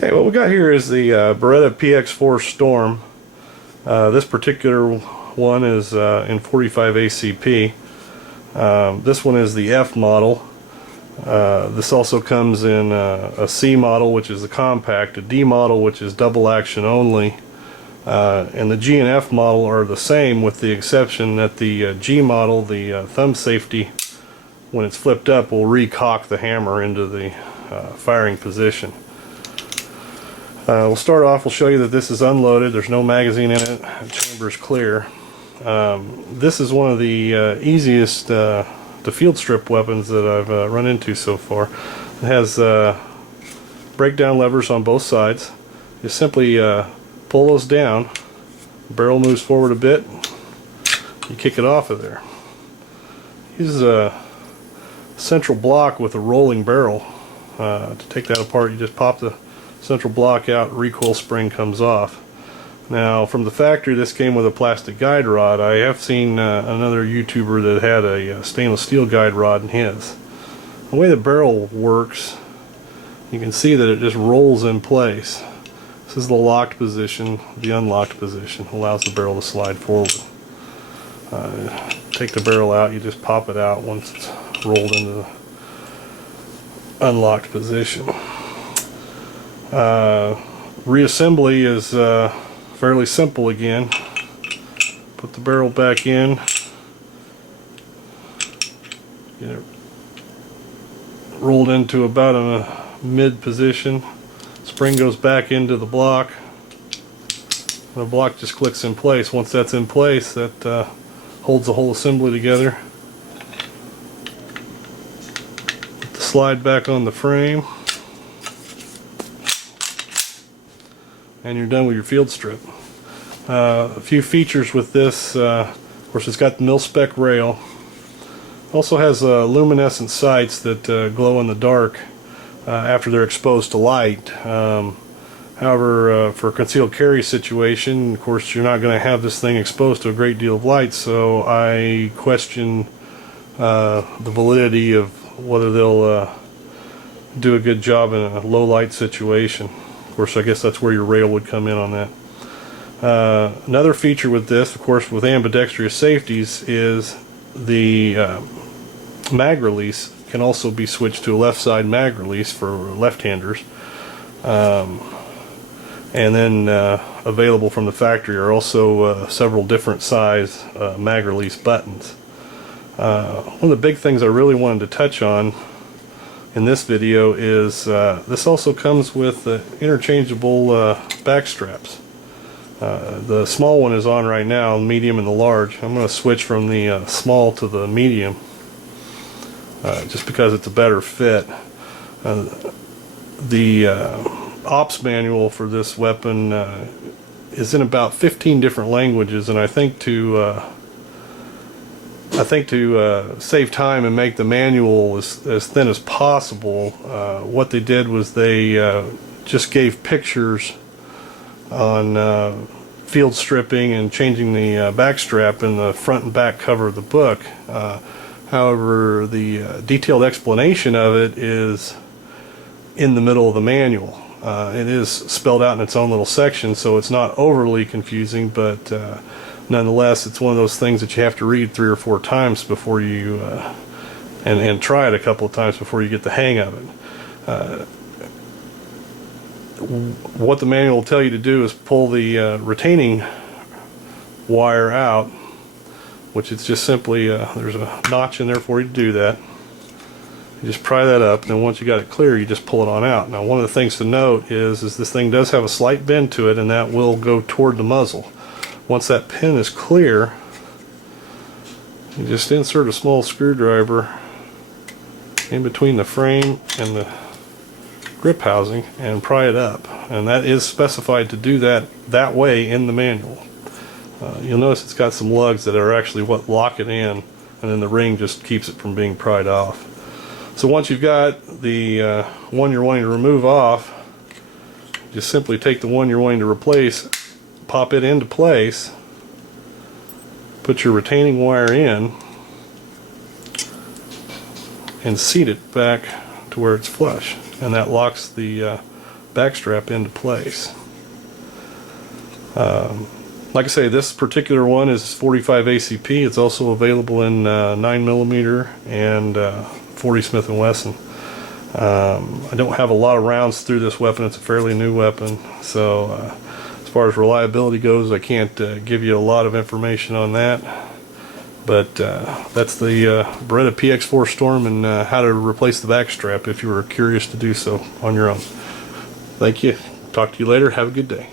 Okay, what we got here is the Beretta PX4 Storm. This particular one is in 45 ACP. This one is the F model. This also comes in a C model, which is the compact, a D model, which is double action only, and the G and F model are the same, with the exception that the G model, the thumb safety, when it's flipped up, will recock the hammer into the firing position. We'll start off, we'll show you that this is unloaded, there's no magazine in it, the chamber is clear. This is one of the easiest to field strip weapons that I've run into so far. It has breakdown levers on both sides. You simply pull those down, the barrel moves forward a bit, you kick it off of there. Use a central block with a rolling barrel. To take that apart, you just pop the central block out, recoil spring comes off. Now, from the factory, this came with a plastic guide rod. I have seen another YouTuber that had a stainless steel guide rod in his. The way the barrel works, you can see that it just rolls in place. This is the locked position. The unlocked position allows the barrel to slide forward. Take the barrel out, you just pop it out once it's rolled into the unlocked position. Reassembly is fairly simple again. Put the barrel back in, get it rolled into about a mid position. Spring goes back into the block. The block just clicks in place. Once that's in place, that holds the whole assembly together. Put the slide back on the frame, and you're done with your field strip. A few features with this, of course, it's got the mil-spec rail. Also has luminescent sights that glow in the dark after they're exposed to light. However, for a concealed carry situation, of course, you're not going to have this thing exposed to a great deal of light, so I question the validity of whether they'll do a good job in a low light situation. Of course, I guess that's where your rail would come in on that. Another feature with this, of course, with ambidextrous safeties, is the mag release can also be switched to a left side mag release for left-handers. And then available from the factory are also several different size mag release buttons. One of the big things I really wanted to touch on in this video is this also comes with interchangeable backstraps. The small one is on right now, medium and the large. I'm going to switch from the small to the medium just because it's a better fit. The ops manual for this weapon is in about 15 different languages, and I think to save time and make the manual as thin as possible, what they did was they just gave pictures on field stripping and changing the backstrap in the front and back cover of the book. However, the detailed explanation of it is in the middle of the manual. It is spelled out in its own little section, so it's not overly confusing, but nonetheless, it's one of those things that you have to read 3 or 4 times before you and try it a couple of times before you get the hang of it. What the manual will tell you to do is pull the retaining wire out, which is just simply there's a notch in there for you to do that. You just pry that up, and then once you got it clear, you just pull it on out. Now, one of the things to note is this thing does have a slight bend to it, and that will go toward the muzzle. Once that pin is clear, you just insert a small screwdriver in between the frame and the grip housing and pry it up, and that is specified to do that way in the manual. You'll notice it's got some lugs that are actually what lock it in, and then the ring just keeps it from being pried off. So once you've got the one you're wanting to remove off, just simply take the one you're wanting to replace, pop it into place, put your retaining wire in, and seat it back to where it's flush, and that locks the backstrap into place. Like I say, this particular one is 45 ACP. It's also available in 9mm and 40 Smith & Wesson. I don't have a lot of rounds through this weapon. It's a fairly new weapon, so as far as reliability goes, I can't give you a lot of information on that. But that's the Beretta PX4 Storm and how to replace the backstrap if you were curious to do so on your own. Thank you. Talk to you later. Have a good day.